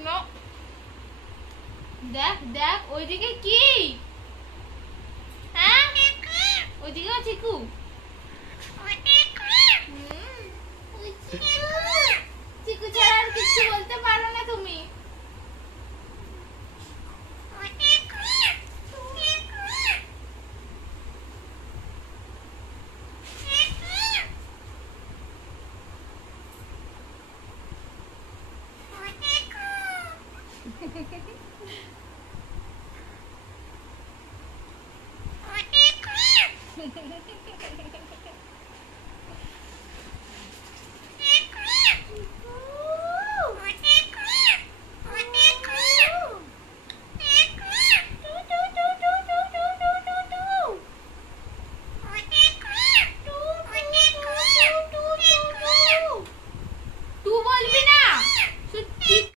না দেখ দেখ ওইদিকে কি হ্যাঁ ওইদিকে চিকু চিকু ছাড়া আর কিছু বলতে পারো না তুমি